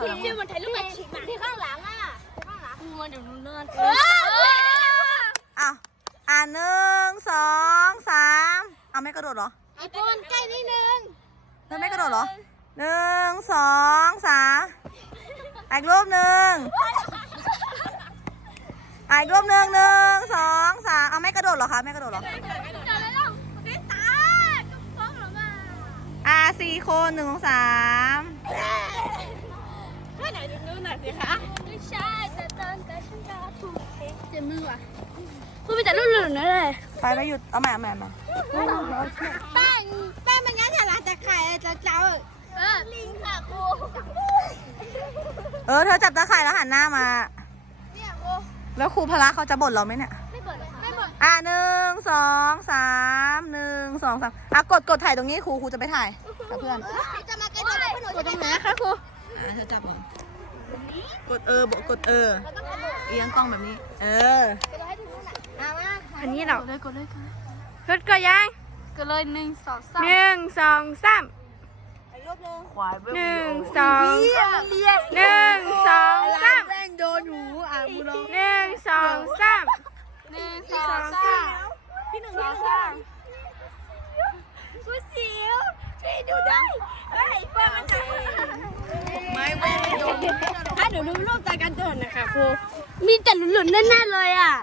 thì như mình thấy lúc này chị ั à thì con lắng à อาอ่าหนึ่งสองสามเอาไม่กระโดดเหรอ ไอ้ปอนใกล้นิดนึงเธอไม่กระโดดเหรอหนึ่งสองสามไอีกรูปหนึ่งไอีกรูปหนึ่งหนึ่งสองสามเอาไม่กระโดดเหรอคะไม่กระโดดเหรอเโอเวตาก็พร้อมแล้วมาอ่าสี่คนหนึ่งสองสามพูดไปแต่ลุ่นๆเนี่ยเลยไปไม่หยุดเอาแม่แม่มาแป้แป้มันยังฉลาดจะไข่จะเจ้าลิงค่ะครู เออเธอจับตะข่ายแล้วหันหน้ามา เนี่ยครู แล้วครูพละเขาจะบ่นเราไหมเนี่ย ไม่บ่นไม่บ่นอ่าหนึ่งสองสามหนึ่งสองสามอ่ะกดกดถ่ายตรงนี้ครูครูจะไปถ่ายเพื่อนจะมาใกล้ๆเ่อนหนูจะไปไหนคะครูเธอจับก่อนกดเออบกดเออเอียงกล้องแบบนี้ เอออันนี้เรากดเลย กดเลย กดกดยัง กดเลยหนึ่งสองสามหนึ่งสองสามหนึ่งสองหนึ่งสองสามหนึ่งสองสามหนึ่งสองสามพี่หนึ่งสองสามกูเสียวช่ดูด้วยเเดี๋ยวรูปรูปตากันเถินนะคะครูมีแต่หลุนๆแน่ๆเลยอ่ะ